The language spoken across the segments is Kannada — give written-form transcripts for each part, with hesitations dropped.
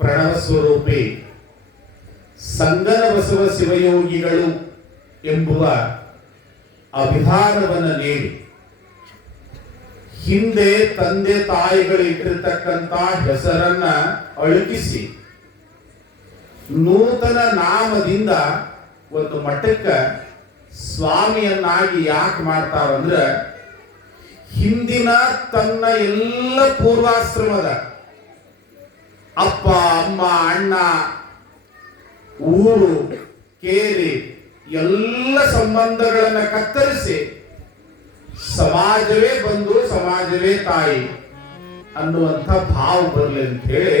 ಪ್ರಣವ ಸ್ವರೂಪಿ ಸಂಗನ ಬಸವ ಶಿವಯೋಗಿಗಳು ಎಂಬುವ ಅಭಿಧಾನವನ್ನು ನೀಡಿ ಹಿಂದೆ ತಂದೆ ತಾಯಿಗಳು ಇಟ್ಟಿರ್ತಕ್ಕಂಥ ಹೆಸರನ್ನ ಅಳುಕಿಸಿ ನೂತನ ನಾಮದಿಂದ ಒಂದು ಮಠಕ್ಕೆ ಸ್ವಾಮಿಯನ್ನಾಗಿ ಯಾಕೆ ಮಾಡ್ತಾರಂದ್ರೆ ಹಿಂದಿನ ತನ್ನ ಎಲ್ಲ ಪೂರ್ವಾಶ್ರಮದ ಅಪ್ಪ ಅಮ್ಮ ಅಣ್ಣ ಊರು ಕೇರಿ ಎಲ್ಲ ಸಂಬಂಧಗಳನ್ನ ಕತ್ತರಿಸಿ ಸಮಾಜವೇ ಬಂದು ಸಮಾಜವೇ ತಾಯಿ ಅನ್ನುವಂಥ ಭಾವ ಬರಲಿ ಅಂತ ಹೇಳಿ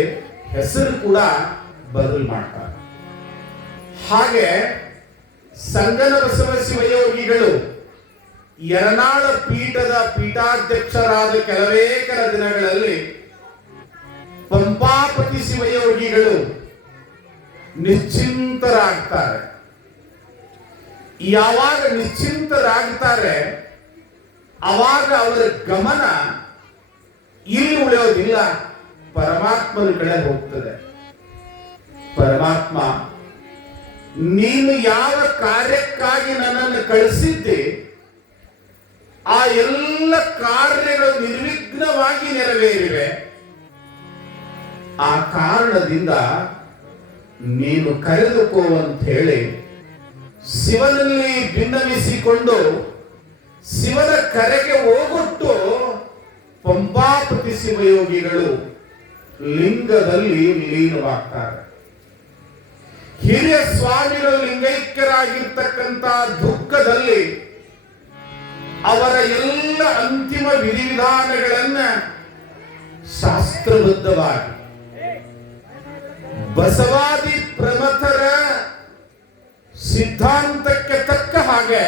ಹೆಸರು ಕೂಡ ಬದಲು ಮಾಡ್ತಾರೆ. ಹಾಗೆ ಸಂಗನ ಬಸವ ಶಿವಯೋಗಿಗಳು ಯರನಾಳ ಪೀಠದ ಪೀಠಾಧ್ಯಕ್ಷರಾದ ಕೆಲವೇ ಕೆಲ ದಿನಗಳಲ್ಲಿ ಪಂಪಾಪತಿ ಶಿವಯೋಗಿಗಳು ನಿಶ್ಚಿಂತರಾಗ್ತಾರೆ. ಯಾವಾಗ ನಿಶ್ಚಿಂತರಾಗ್ತಾರೆ ಅವಾಗ ಅವರ ಗಮನ ಇಲ್ಲಿ ಉಳಿಯೋದಿಲ್ಲ, ಪರಮಾತ್ಮನ ಕಡೆ ಹೋಗ್ತದೆ. ಪರಮಾತ್ಮ, ನೀನು ಯಾವ ಕಾರ್ಯಕ್ಕಾಗಿ ನನ್ನನ್ನು ಕಳಿಸಿದ್ದೆ ಆ ಎಲ್ಲ ಕಾರ್ಯಗಳು ನಿರ್ವಿಘ್ನವಾಗಿ ನೆರವೇರಿವೆ. ಆ ಕಾರಣದಿಂದ ನೀನು ಕರೆದುಕೋ ಅಂತ ಹೇಳಿ ಶಿವನಲ್ಲಿ ಭಿನ್ನವಿಸಿಕೊಂಡು ಶಿವನ ಕರೆಗೆ ಹೋಗೊಟ್ಟು ಪಂಪಾಪತಿ ಶಿವಯೋಗಿಗಳು ಲಿಂಗದಲ್ಲಿ ಲೀನವಾಗ್ತಾರೆ. ಹಿರಿಯ ಸ್ವಾಮಿಗಳು ಲಿಂಗೈಕ್ಯರಾಗಿರ್ತಕ್ಕಂಥ ದುಃಖದಲ್ಲಿ ಅವರ ಎಲ್ಲ ಅಂತಿಮ ವಿಧಿವಿಧಾನಗಳನ್ನ ಶಾಸ್ತ್ರಬದ್ಧವಾಗಿ ಬಸವಾದಿ ಪ್ರಮಥರ ಸಿದ್ಧಾಂತಕ್ಕೆ ತಕ್ಕ ಹಾಗೆ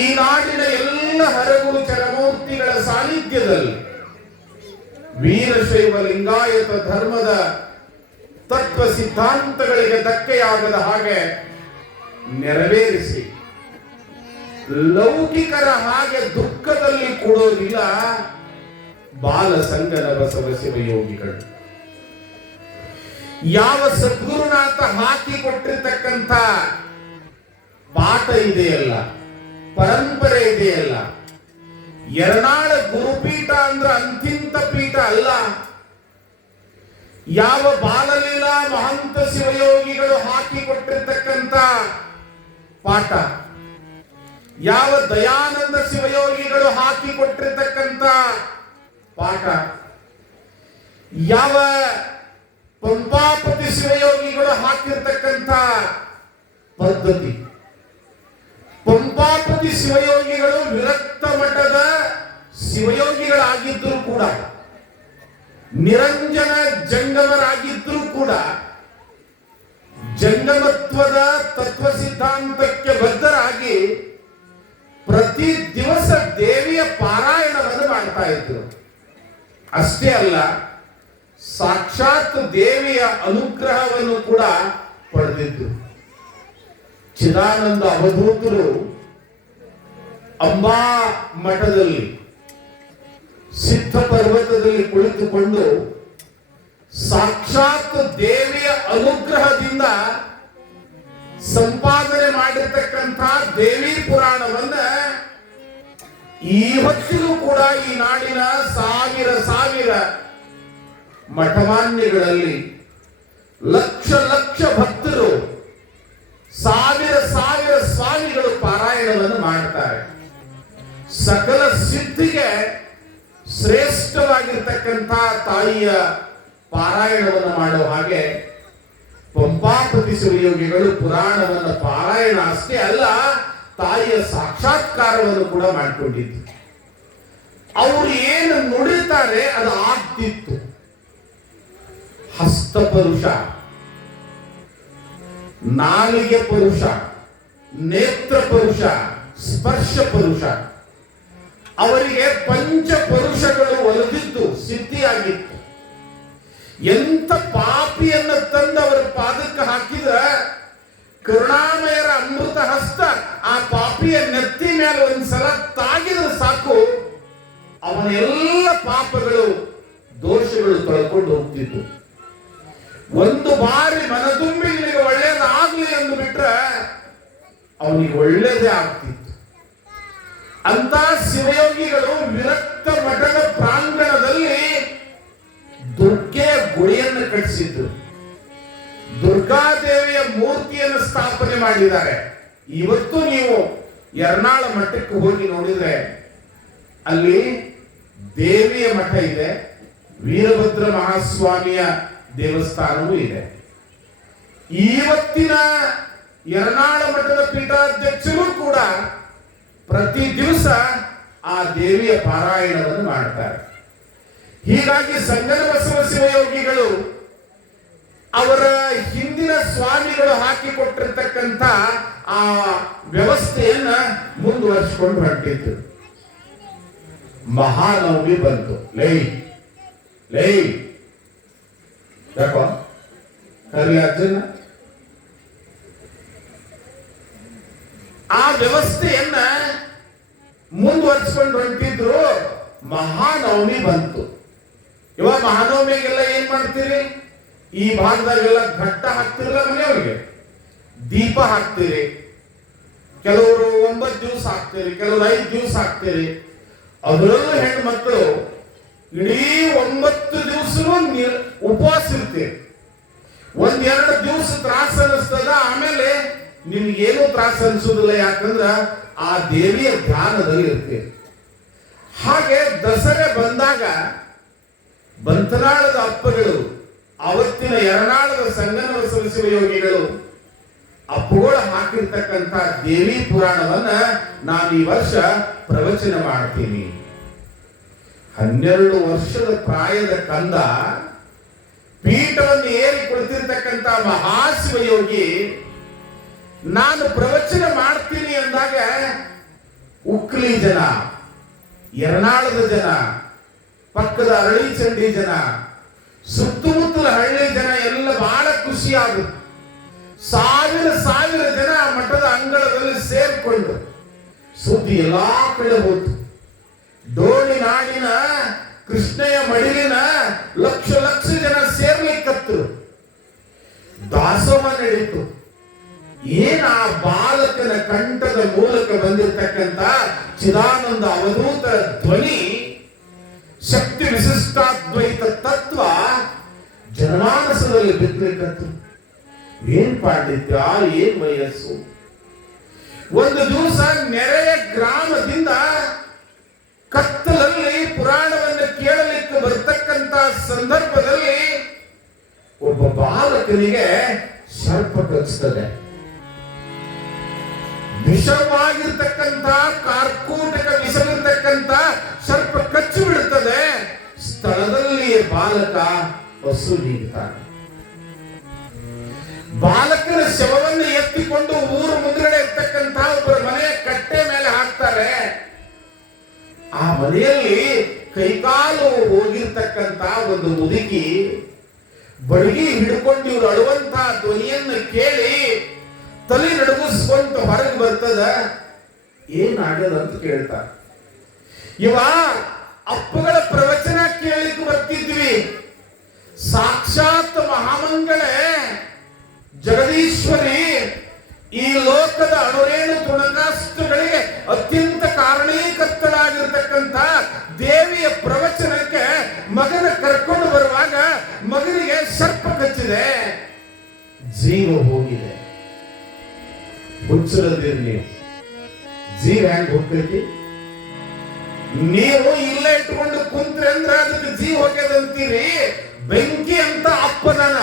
ಈ ನಾಡಿನ ಎಲ್ಲ ಹರಗುರು ಚರಮೂರ್ತಿಗಳ ಸಾನ್ನಿಧ್ಯದಲ್ಲಿ ವೀರಶೈವ ಲಿಂಗಾಯತ ಧರ್ಮದ ತತ್ವ ಸಿದ್ಧಾಂತಗಳಿಗೆ ಧಕ್ಕೆಯಾಗದ ಹಾಗೆ ನೆರವೇರಿಸಿ ಲೌಕಿಕರ ಹಾಗೆ ದುಃಖದಲ್ಲಿ ಕೂಡೋದಿಲ್ಲ ಬಾಲಸಂಗನ ಬಸವ ಶಿವಯೋಗಿಗಳು. ಯಾವ ಸದ್ಗುರುನಾಥ ಹಾಕಿಕೊಟ್ಟಿರ್ತಕ್ಕಂಥ ಪಾಠ ಇದೆಯಲ್ಲ, ಪರಂಪರೆ ಇದೆಯಲ್ಲ, ಯರನಾಳ ಗುರುಪೀಠ ಅಂದ್ರೆ ಅಂತಿಂತ ಪೀಠ ಅಲ್ಲ. ಯಾವ ಬಾಲಲೀಲಾ ಮಹಂತ ಶಿವಯೋಗಿಗಳು ಹಾಕಿಕೊಟ್ಟಿರ್ತಕ್ಕಂಥ ಪಾಠ, ಯಾವ ದಯಾನಂದ ಶಿವಯೋಗಿಗಳು ಹಾಕಿಕೊಟ್ಟಿರ್ತಕ್ಕಂಥ ಪಾಠ, ಯಾವ ಪಂಪಾಪತಿ ಶಿವಯೋಗಿಗಳು ಹಾಕಿರ್ತಕ್ಕಂಥ ಪದ್ಧತಿ. ಪಂಪಾಪತಿ ಶಿವಯೋಗಿಗಳು ವಿರಕ್ತ ಮಠದ ಶಿವಯೋಗಿಗಳಾಗಿದ್ದರೂ ಕೂಡ, ನಿರಂಜನ ಜಂಗಮರಾಗಿದ್ದರೂ ಕೂಡ ಜಂಗಮತ್ವದ ತತ್ವ ಸಿದ್ಧಾಂತಕ್ಕೆ ಬದ್ಧರಾಗಿ ಪ್ರತಿ ದಿವಸ ದೇವಿಯ ಪಾರಾಯಣವನ್ನು ಮಾಡ್ತಾ ಇದ್ರು. ಅಷ್ಟೇ ಅಲ್ಲ, ಸಾಕ್ಷಾತ್ ದೇವಿಯ ಅನುಗ್ರಹವನ್ನು ಕೂಡ ಪಡೆದಿದ್ರು. ಚಿದಾನಂದ ಅವಧೂತರು ಅಂಬಾ ಮಠದಲ್ಲಿ ಸಿದ್ಧ ಪರ್ವತದಲ್ಲಿ ಕುಳಿತುಕೊಂಡು ಸಾಕ್ಷಾತ್ ದೇವಿಯ ಅನುಗ್ರಹದಿಂದ ಸಂಪಾದನೆ ಮಾಡಿರ್ತಕ್ಕಂಥ ದೇವಿ ಪುರಾಣವನ್ನ ಇವತ್ತಿಗೂ ಕೂಡ ಈ ನಾಡಿನ ಸಾವಿರ ಸಾವಿರ ಮಠಮಾನ್ಯಗಳಲ್ಲಿ ಲಕ್ಷ ಲಕ್ಷ ಭಕ್ತರು, ಸಾವಿರ ಸಾವಿರ ಸ್ವಾಮಿಗಳು ಪಾರಾಯಣವನ್ನು ಮಾಡ್ತಾರೆ. ಸಕಲ ಸಿದ್ಧಿಗೆ ಶ್ರೇಷ್ಠವಾಗಿರ್ತಕ್ಕಂಥ ತಾಯಿಯ ಪಾರಾಯಣವನ್ನು ಮಾಡುವ ಹಾಗೆ ಪಂಪಾಪತಿ ಶಿವಯೋಗಿಗಳು ಪುರಾಣವನ್ನು ಪಾರಾಯಣ ಅಷ್ಟೇ ಅಲ್ಲ, ತಾಯಿಯ ಸಾಕ್ಷಾತ್ಕಾರವನ್ನು ಕೂಡ ಮಾಡಿಕೊಂಡಿದ್ದು. ಅವರು ಏನು ನುಡಿತಾರೆ ಅದು ಆಗ್ತಿತ್ತು. ಹಸ್ತಪರುಷ, ನಾಲಿಗೆ ಪರುಷ, ನೇತ್ರ ಪರುಷ, ಸ್ಪರ್ಶ ಪರುಷ, ಅವರಿಗೆ ಪಂಚ ಪರುಷಗಳು ಒಲಿದಿದ್ದು ಸಿದ್ಧಿಯಾಗಿತ್ತು. ಎಂಥ ಪಾಪಿಯನ್ನ ತಂದು ಅವರ ಪಾದಕ್ಕೆ ಹಾಕಿದ್ರೆ ಕರುಣಾಮಯರ ಅಮೃತ ಹಸ್ತ ಆ ಪಾಪಿಯ ನೆತ್ತಿ ಮೇಲೆ ಒಂದ್ಸಲ ತಾಗಿದ್ರೆ ಸಾಕು, ಅವನ ಎಲ್ಲ ಪಾಪಗಳು ದೋಷಗಳು ತೊಳ್ಕೊಂಡು ಹೋಗ್ತಿತ್ತು. ಒಂದು ಬಾರಿ ಮನದುಂಬಿ ನಿನಗೆ ಒಳ್ಳೇದಾಗ್ಲಿ ಎಂದು ಬಿಟ್ರೆ ಅವನಿಗೆ ಒಳ್ಳೇದೇ ಆಗ್ತಿತ್ತು. ಅಂತ ಶಿವಯೋಗಿಗಳು ವಿರಕ್ತ ಮಠದ ಪ್ರಾಂಗಣದಲ್ಲಿ ದುರ್ಗೆಯ ಗುಡಿಯನ್ನು ಕಟ್ಟಿಸಿದ್ರು. ದುರ್ಗಾದೇವಿಯ ಮೂರ್ತಿಯನ್ನು ಸ್ಥಾಪನೆ ಮಾಡಿದ್ದಾರೆ. ಇವತ್ತು ನೀವು ಯರ್ನಾಳ ಮಠಕ್ಕೆ ಹೋಗಿ ನೋಡಿದ್ರೆ ಅಲ್ಲಿ ದೇವಿಯ ಮಠ ಇದೆ, ವೀರಭದ್ರ ಮಹಾಸ್ವಾಮಿಯ ದೇವಸ್ಥಾನವೂ ಇದೆ. ಇವತ್ತಿನ ಯರ್ನಾಳ ಮಠದ ಪೀಠಾಧ್ಯಕ್ಷರು ಕೂಡ ಪ್ರತಿ ದಿವಸ ಆ ದೇವಿಯ ಪಾರಾಯಣವನ್ನು ಮಾಡ್ತಾರೆ. ಹೀಗಾಗಿ ಸಂಗನಬಸವ ಶಿವಯೋಗಿಗಳು ಅವರ ಹಿಂದಿನ ಸ್ವಾಮಿಗಳು ಹಾಕಿಕೊಟ್ಟಿರ್ತಕ್ಕಂಥ ಆ ವ್ಯವಸ್ಥೆಯನ್ನ ಮುಂದುವರಿಸಿಕೊಂಡು ಹೊರಟಿತ್ತು. ಮಹಾನವಮಿ ಬಂತು. ಲೈ ಯಾಕೋ ಕರಿ ಅರ್ಜುನ ಆ ವ್ಯವಸ್ಥೆಯನ್ನ ಮುಂದುವರಿಸಿಕೊಂಡು ಹೊಂಟಿದ್ರು. ಮಹಾನವಮಿ ಬಂತು. ಇವಾಗ ಮಹಾನವಮಿಗೆಲ್ಲ ಏನ್ ಮಾಡ್ತೀರಿ? ಈ ಭಾಗದಾಗೆಲ್ಲ ಘಟ್ಟ ಹಾಕ್ತಿರಲ್ಲ, ಮನೆಯವ್ರಿಗೆ ದೀಪ ಹಾಕ್ತೀರಿ. ಕೆಲವರು 9 ದಿವಸ ಹಾಕ್ತೀರಿ, ಕೆಲವರು 5 ದಿವಸ ಹಾಕ್ತೀರಿ. ಅದರಲ್ಲೂ ಹೆಣ್ಮಕ್ಳು ಇಡೀ 9 ದಿವಸನೂ ಉಪವಾಸ ಇರ್ತೀರಿ. 1-2 ದಿವಸ ತ್ರಾಸ ಅನಿಸ್ತದ, ಆಮೇಲೆ ನಿಮ್ಗೇನು ತ್ರಾಸ ಅನ್ಸೋದಿಲ್ಲ. ಯಾಕಂದ್ರ ಆ ದೇವಿಯ ಧ್ಯಾನದಲ್ಲಿ ಇರ್ತೀರಿ. ಹಾಗೆ ದಸರೆ ಬಂದಾಗ ಬಂತನಾಳದ ಅಪ್ಪಗಳು, ಅವತ್ತಿನ ಯರನಾಳದ ಸಂಗನಬಸವ ಶಿವಯೋಗಿಗಳು ಅಪ್ಪುಗಳು ಹಾಕಿರ್ತಕ್ಕಂಥ ದೇವಿ ಪುರಾಣವನ್ನ ನಾನು ಈ ವರ್ಷ ಪ್ರವಚನ ಮಾಡ್ತೀನಿ. 12 ವರ್ಷದ ಪ್ರಾಯದ ಕಂದ ಪೀಠವನ್ನು ಏರಿ ಕುಳಿತಿರ್ತಕ್ಕಂಥ ಮಹಾಶಿವಯೋಗಿ ನಾನು ಪ್ರವಚನ ಮಾಡ್ತೀನಿ ಅಂದಾಗ ಉಕ್ಲಿ ಜನ, ಯರನಾಳದ ಜನ, ಪಕ್ಕದ ಅರಳಿ ಚಂಡಿ ಜನ, ಸುತ್ತಮುತ್ತಲ ಹಳ್ಳಿ ಜನ ಎಲ್ಲ ಬಹಳ ಖುಷಿಯಾಗುತ್ತೆ. ಸಾವಿರ ಜನ ಮಠದ ಅಂಗಳದಲ್ಲಿ ಸೇರ್ಕೊಂಡು ಸುದ್ದಿ ಎಲ್ಲಾ ಕಡೆ ಹೋಯ್ತು. ಡೋಳಿ ನಾಡಿನ ಕೃಷ್ಣಯ್ಯ ಮಡಿಲಿನ ಲಕ್ಷ ಜನ ಸೇರ್ಲಿಕ್ಕತ್ತು. ದಾಸೋಹ ನಡೀತು. ಏನ ಆ ಬಾಲಕನ ಕಂಠದ ಮೂಲಕ ಬಂದಿರತಕ್ಕಂತ ಚಿದಾನಂದ ಅವಧೂತ ಧ್ವನಿ, ಶಕ್ತಿ ವಿಶಿಷ್ಟಾದ್ವೈತ ತತ್ವ ಜನಮಾನಸದಲ್ಲಿ ಬಿತ್ತಲಿಕ್ಕತ್ತು. ಏನ್ ಪಾಂಡಿತ್ಯ, ಏನ್ ವಯಸ್ಸು. ಒಂದು ದಿವಸ ನೆರೆಯ ಗ್ರಾಮದಿಂದ ಕತ್ತಲಲ್ಲಿ ಪುರಾಣವನ್ನು ಕೇಳಲಿಕ್ಕೆ ಬರ್ತಕ್ಕಂತ ಸಂದರ್ಭದಲ್ಲಿ ಒಬ್ಬ ಬಾಲಕನಿಗೆ ಸರ್ಪ ಕಚ್ತದೆ. ವಿಷವಾಗಿರ್ತಕ್ಕಂಥ ಕಾರ್ಕೂಟಕ ವಿಷವಿರ್ತಕ್ಕಂಥ ಸರ್ಪ ಕಚ್ಚಿ ಬಿಡುತ್ತದೆ. ಸ್ಥಳದಲ್ಲಿ ಬಾಲಕ ಹಸು ನೀಡುತ್ತಾನೆ. ಬಾಲಕನ ಶವವನ್ನು ಎತ್ತಿಕೊಂಡು ಊರು ಮುಂದ್ಗಡೆ ಇರ್ತಕ್ಕಂಥ ಒಬ್ಬರ ಮನೆಯ ಕಟ್ಟೆ ಮೇಲೆ ಹಾಕ್ತಾರೆ. ಆ ಮನೆಯಲ್ಲಿ ಕೈಕಾಲು ಹೋಗಿರ್ತಕ್ಕಂಥ ಒಂದು ಮುದುಕಿ ಬಡಗಿ ಹಿಡ್ಕೊಂಡು ಇವ್ರು ಅಳುವಂತಹ ಧ್ವನಿಯನ್ನು ಕೇಳಿ ತಲೆ ನಡುಗಿಸ್ಕೊಂಡು ಹೊರಗೆ ಬರ್ತದ. ಏನಾಗ್ಯದ ಅಂತ ಕೇಳ್ತಾರೆ. ಇವ ಅಪ್ಪಗಳ ಪ್ರವಚನ ಕೇಳಿಕ್ ಬರ್ತಿದ್ವಿ. ಸಾಕ್ಷಾತ್ ಮಹಾಮಂಗಳೇ ಜಗದೀಶ್ವರಿ ಈ ಲೋಕದ ಅಣುರೇಣು ತುಣಗಾಷ್ಟಗಳಿಗೆ ಅತ್ಯಂತ ಕಾರಣೀಕರ್ತಳಾಗಿರ್ತಕ್ಕಂಥ ದೇವಿಯ ಪ್ರವಚನಕ್ಕೆ ಮಗನ ಕರ್ಕೊಂಡು ಬರುವಾಗ ಮಗನಿಗೆ ಸರ್ಪ ಕಚ್ಚಿದೆ, ಜೀವ ಹೋಗಿದೆ. ಹುಚ್ಚರದಿರಿ ನೀವು, ಜೀವ ಹೆಂಗ್ ಹೋಗ್ತೈತಿ? ನೀವು ಇಲ್ಲೇ ಇಟ್ಕೊಂಡು ಕುಂತ್ರೆ ಅಂದ್ರೆ ಅದಕ್ಕೆ ಜೀವ ಹೋಗ್ಯದಂತೀರಿ. ಬೆಂಕಿ ಅಂತ ಅಪ್ಪದನ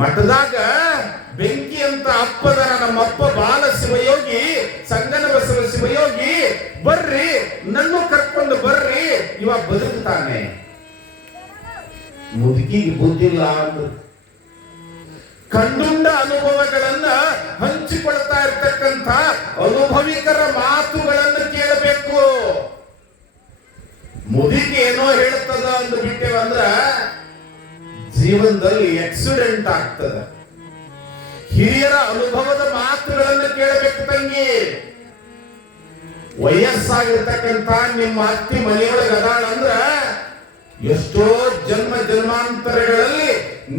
ಮಠದಾಗ, ಬೆಂಕಿ ಅಂತ ಅಪ್ಪದನ ನಮ್ಮಪ್ಪ ಬಾಲ ಶಿವಯೋಗಿ, ಸಂಗನಬಸವ ಶಿವಯೋಗಿ. ಬರ್ರಿ, ನನ್ನ ಕರ್ಕೊಂಡು ಬರ್ರಿ, ಇವ ಬದುಕ್ತಾನೆ. ಮುದುಕಿಗೆ ಬುದ್ಧಿಲ್ಲ ಅಂದ್ರು. ಕಂಡುಂಡ ಅನುಭವಗಳನ್ನ ಹಂಚಿಕೊಳ್ತಾ ಇರ್ತಕ್ಕಂಥ ಅನುಭವಿಕರ ಮಾತುಗಳನ್ನು ಕೇಳಬೇಕು. ಮುದುಕಿ ಏನೋ ಹೇಳ್ತದ ಅಂದು ಬಿಟ್ಟೇವಂದ್ರ ಜೀವನದಲ್ಲಿ ಆಕ್ಸಿಡೆಂಟ್ ಆಗ್ತದ. ಹಿರಿಯರ ಅನುಭವದ ಮಾತುಗಳನ್ನು ಕೇಳಬೇಕು ತಂಗಿ. ವಯಸ್ಸಾಗಿರ್ತಕ್ಕಂಥ ನಿಮ್ಮ ಅತ್ತಿ ಮನೆಯೊಳಗೆ ಅದಾಳ ಅಂದ್ರ ಎಷ್ಟೋ ಜನ್ಮ ಜನ್ಮಾಂತರಗಳಲ್ಲಿ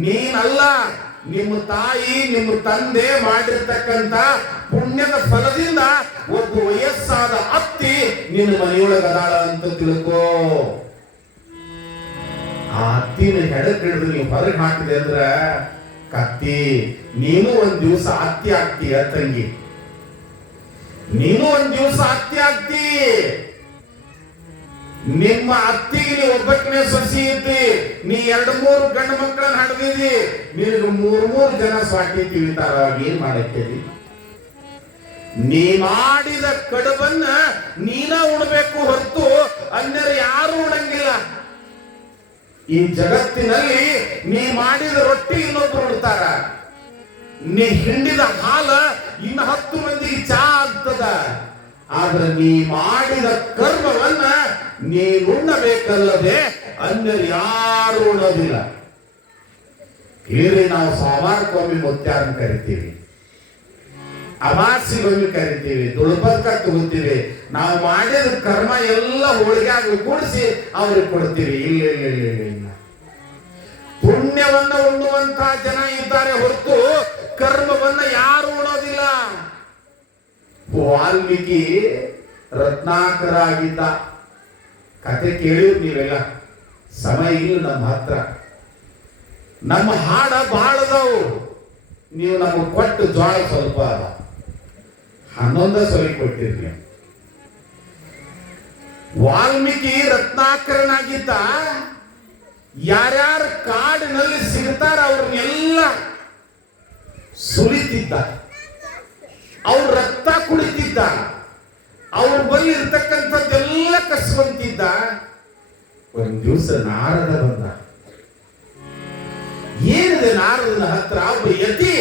ನೀನಲ್ಲ, ನಿಮ್ಮ ತಾಯಿ ನಿಮ್ಮ ತಂದೆ ಮಾಡಿರ್ತಕ್ಕಂಥ ಪುಣ್ಯದ ಫಲದಿಂದ ಒಬ್ಬ ವಯಸ್ಸಾದ ಅತ್ತಿ ನಿನ್ನ ಮನೆಯೊಳಗೆ ಅದಾಳ ಅಂತ ತಿಳ್ಕೋ. ಆ ಅತ್ತಿನ ಹೆಡಕ್ ಹಿಡಿದು ನೀವು ಹೊರಗೆ ಹಾಕಿದೆ ಅಂದ್ರ ಕತ್ತಿ, ನೀನು ಒಂದ್ ದಿವಸ ಅತ್ತಿ ಆಗ್ತೀಯ ತಂಗಿ, ನೀನು ಒಂದ್ ದಿವಸ ಅತ್ತಿ ಆಗ್ತಿ. ನಿಮ್ಮ ಅತ್ತಿಗೆ ನೀವು ಒಬ್ಬಕ್ಕನೇ ಸೊಸಿ ಇದ್ದಿ, ನೀ 2-3 ಗಂಡು ಮಕ್ಕಳನ್ನ ಹಡ್ದಿದಿ, ನಿನಗೆ 3 ಜನ ಸ್ವಾಟಿ ತಿಳಿತಾರ. ಏನ್ ಮಾಡಕ್ಕೇಳಿ? ನೀ ಮಾಡಿದ ಕಡುಬನ್ನ ನೀನ ಉಣ್ಬೇಕು ಹೊರತು ಅನ್ಯರು ಯಾರು ಉಣಂಗಿಲ್ಲ. ಈ ಜಗತ್ತಿನಲ್ಲಿ ನೀ ಮಾಡಿದ ರೊಟ್ಟಿ ಇನ್ನೊಬ್ರು ಉಣ್ತಾರ, ನೀ ಹಿಂಡಿದ ಹಾಲ ಇನ್ನು 10 ಮಂದಿಗೆ ಚಾ ಆಗ್ತದ. ಆದ್ರೆ ನೀ ಮಾಡಿದ ಕರ್ಮವನ್ನ ನೀ ಉಣ್ಣಬೇಕಲ್ಲದೆ ಅನ್ಯರು ಯಾರು ಉಣ್ಣೋದಿಲ್ಲ. ಇಲ್ಲಿ ನಾವು ಸೋಮವಾರಕ್ಕೊಮ್ಮೆ ಮುತ್ಯಾರನ್ನ ಕರಿತೀವಿ, ಅಮಾಸಿಗೊಮ್ಮೆ ಕರಿತೀವಿ, ದುಳ್ಬರ್ಕ ತಗೋತೀವಿ. ನಾವು ಮಾಡಿದ ಕರ್ಮ ಎಲ್ಲ ಹೋಳಿಗೆ ಕೂಡಿಸಿ ಅವ್ರಿಗೆ ಕೊಡ್ತೀವಿ. ಇಲ್ಲ ಇಲ್ಲ ಇಲ್ಲ ಇಲ್ಲ, ಪುಣ್ಯವನ್ನ ಉಣ್ಣುವಂತ ಜನ ಇದ್ದಾರೆ ಹೊರತು ಕರ್ಮವನ್ನ ಯಾರು ಉಣೋದಿಲ್ಲ. ವಾಲ್ಮೀಕಿ ರತ್ನಾಕರ ಆಗಿದ್ದ ಕತೆ ಕೇಳಿದ್ರು ನೀವೆಲ್ಲ. ಸಮಯ ಇಲ್ಲ ನಮ್ಮ ಹತ್ರ, ನಮ್ಮ ಹಾಡ ಬಹಳದವು. ನೀವು ನಮಗೆ ಕೊಟ್ಟು ಜ್ವಾಳ ಸ್ವಲ್ಪ 11 ಸಲ ಕೊಟ್ಟಿರ್ತೀವಿ. ವಾಲ್ಮೀಕಿ ರತ್ನಾಕರನಾಗಿದ್ದ. ಯಾರ್ಯಾರ ಕಾಡಿನಲ್ಲಿ ಸಿಗ್ತಾರ ಅವ್ರನ್ನೆಲ್ಲ ಸುಲಿತಿದ್ದ, ಅವ್ರ ರಕ್ತ ಕುಡಿತಿದ್ದ, ಅವ್ರ ಬಳಿ ಇರ್ತಕ್ಕಂಥದ್ದೆಲ್ಲ ಕಸ್ಕೊಂತಿದ್ದ. ಒಂದ್ ದಿವಸ ನಾರದ ಬಂದ. ಏನಿದೆ ನಾರದನ ಹತ್ರ? ಒಬ್ಬ ಯತಿ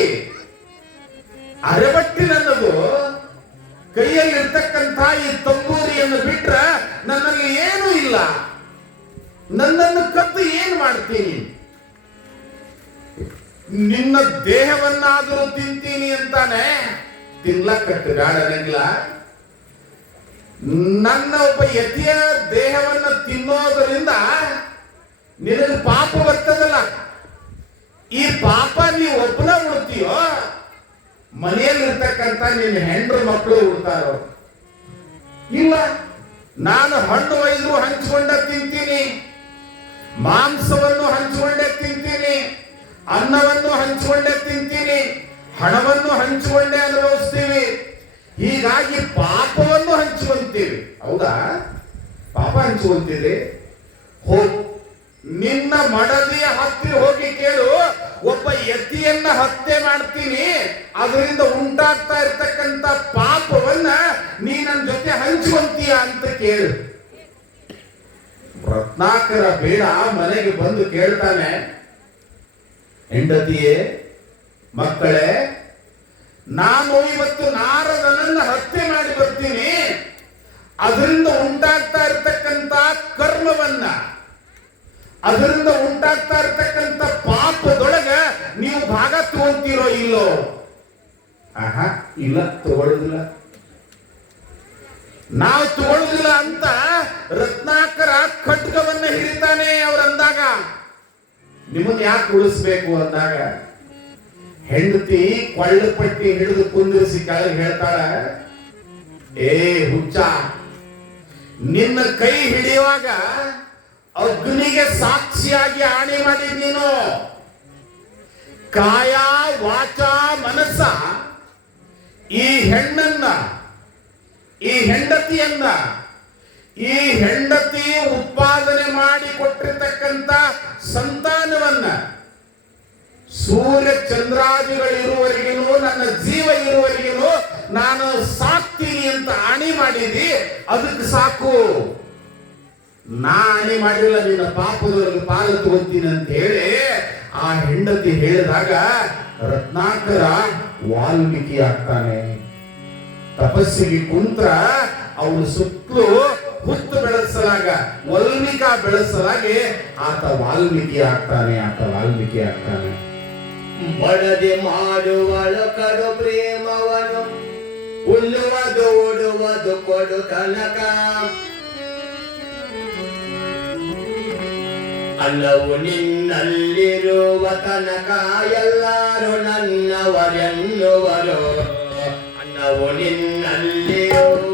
ಅರೆಬಟ್ಟಿನನ್ನದು ಕೈಯಲ್ಲಿ ಇರ್ತಕ್ಕಂಥ ಈ ತಂಬೂರಿಯನ್ನು ಬಿಟ್ರ ನನ್ನಲ್ಲಿ ಏನೂ ಇಲ್ಲ, ನನ್ನನ್ನು ಕದ್ದು ಏನ್ ಮಾಡ್ತೀನಿ? ನಿನ್ನ ದೇಹವನ್ನಾದರೂ ತಿಂತೀನಿ ಅಂತಾನೆ. ತಿನ್ಲಕ್ಕಟ್ಟು ಗಾಡನಂಗಿಲ್ಲ. ನನ್ನ ಒಬ್ಬ ಯತಿಯ ದೇಹವನ್ನು ತಿನ್ನೋದರಿಂದ ನಿನಗೆ ಪಾಪ ಬರ್ತದಲ್ಲ. ಈ ಪಾಪ ನೀವು ಒಬ್ಬನ ಉಳ್ತೀಯೋ, ಮನೆಯಲ್ಲಿರ್ತಕ್ಕಂಥ ನಿನ್ನ ಹೆಂಡ್ರು ಮಕ್ಕಳು ಉಳ್ತಾರೋ? ಇಲ್ಲ, ನಾನು ಹಣ್ಣು ಒಯ್ದು ಹಂಚಿಕೊಂಡೆ ತಿಂತೀನಿ, ಮಾಂಸವನ್ನು ಹಂಚಿಕೊಂಡೆ ತಿಂತೀನಿ, ಅನ್ನವನ್ನು ಹಂಚಿಕೊಂಡೆ ತಿಂತೀನಿ, ಹಣವನ್ನು ಹಂಚಿಕೊಂಡೆ ಅನುಭವಿಸ್ತೀವಿ. ಹೀಗಾಗಿ ಪಾಪವನ್ನು ಹಂಚಿಕೊಂತೀವಿ. ಹೌದಾ? ಪಾಪ ಹಂಚಿಕೊಂತೀರಿ. ಹೋಗಿ ನಿನ್ನ ಮಡದಿಯ ಹತ್ತಿರ ಹೋಗಿ ಕೇಳು, ಒಬ್ಬ ಯತಿಯನ್ನ ಹತ್ಯೆ ಮಾಡ್ತೀನಿ, ಅದರಿಂದ ಉಂಟಾಗ್ತಾ ಇರ್ತಕ್ಕಂಥ ಪಾಪವನ್ನ ನೀ ನನ್ನ ಜೊತೆ ಹಂಚಿಕೊಂತೀಯ ಅಂತ ಕೇಳು. ರತ್ನಾಕರ ಬೇಡ ಮನೆಗೆ ಬಂದು ಕೇಳ್ತಾನೆ, ಹೆಂಡತಿಯೇ, ಮಕ್ಕಳೇ, ನಾನು ಇವತ್ತು ನಾರದನನ್ನ ಹತ್ಯೆ ಮಾಡಿ ಬರ್ತೀನಿ, ಅದರಿಂದ ಉಂಟಾಗ್ತಾ ಇರ್ತಕ್ಕಂಥ ಕರ್ಮವನ್ನ, ಅದರಿಂದ ಉಂಟಾಗ್ತಾ ಇರ್ತಕ್ಕಂಥ ಪಾಪದೊಳಗ ನೀವು ಭಾಗ ತಗೊಂತೀರೋ ಇಲ್ಲೋ? ಆಹಾ, ಇಲ್ಲ, ತಗೊಳ್ಳೋದಿಲ್ಲ, ನಾವು ತಗೊಳ್ಳೋದಿಲ್ಲ ಅಂತ ರತ್ನಾಕರ ಖಡ್ಗವನ್ನ ಹಿಡಿತಾನೆ. ಅವ್ರಂದಾಗ ನಿಮ್ಮನ್ನ ಯಾಕೆ ಉಳಿಸ್ಬೇಕು ಅಂದಾಗ ಹೆಂಡತಿ ಕೊಳ್ಳ ಪಟ್ಟಿ ಹಿಡಿದು ಕುಂದಿರಿಸಿ ಕೆಳಗೆ ಹೇಳ್ತಾಳ, ಏ ಹುಚ್ಚ, ನಿನ್ನ ಕೈ ಹಿಡಿಯುವಾಗ ಅಗ್ನಿಗೆ ಸಾಕ್ಷಿಯಾಗಿ ಆಣೆ ಮಾಡಿದ್ ನೀನು. ಕಾಯ ವಾಚ ಮನಸ್ಸ ಈ ಹೆಣ್ಣನ್ನ, ಈ ಹೆಂಡತಿಯನ್ನ, ಈ ಹೆಂಡತಿ ಉತ್ಪಾದನೆ ಮಾಡಿ ಕೊಟ್ಟಿರ್ತಕ್ಕಂಥ ಸಂತಾನವನ್ನ ಸೂರ್ಯ ಚಂದ್ರಾದಿಗಳಿರುವವರೆಗೂ, ನನ್ನ ಜೀವ ಇರುವವರೆಗೂ ನಾನು ಸಾಕ್ತೀನಿ ಅಂತ ಆಣೆ ಮಾಡಿದಿ. ಅದಕ್ಕೆ ಸಾಕು, ನಾ ಆಣೆ ಮಾಡಿಲ್ಲ, ನಿನ್ನ ಪಾಪದವರೆಗೆ ಪಾಲು ತಗೋತೀನಿ ಅಂತ ಹೇಳಿ ಆ ಹೆಂಡತಿ ಹೇಳಿದಾಗ ರತ್ನಾಕರ ವಾಲ್ಮೀಕಿ ಆಗ್ತಾನೆ. ತಪಸ್ಸಿಗೆ ಕುಂತ್ರ ಅವನು ಸುತ್ತಲೂ ಹುತ್ತು ಬೆಳೆಸಲಾಗ, ವಾಲ್ಮೀಕ ಬೆಳೆಸಲಾಗಿ ಆತ ವಾಲ್ಮೀಕಿ ಆಗ್ತಾನೆ, ಆತ ವಾಲ್ಮೀಕಿ ಆಗ್ತಾನೆ. ಬಡದೆ ಮಾಡುವಳು ಕಡು ಪ್ರೇಮವನು, ಉಳ್ಳುವುದು ಉಡುವುದು ಕೊಡು ತನಕ. ಅನ್ನವು ನಿನ್ನಲ್ಲಿರುವ ತನಕ ಎಲ್ಲರೂ ನನ್ನವರೆನ್ನುವರು ಅನ್ನವು ನಿನ್ನಲ್ಲಿರುವ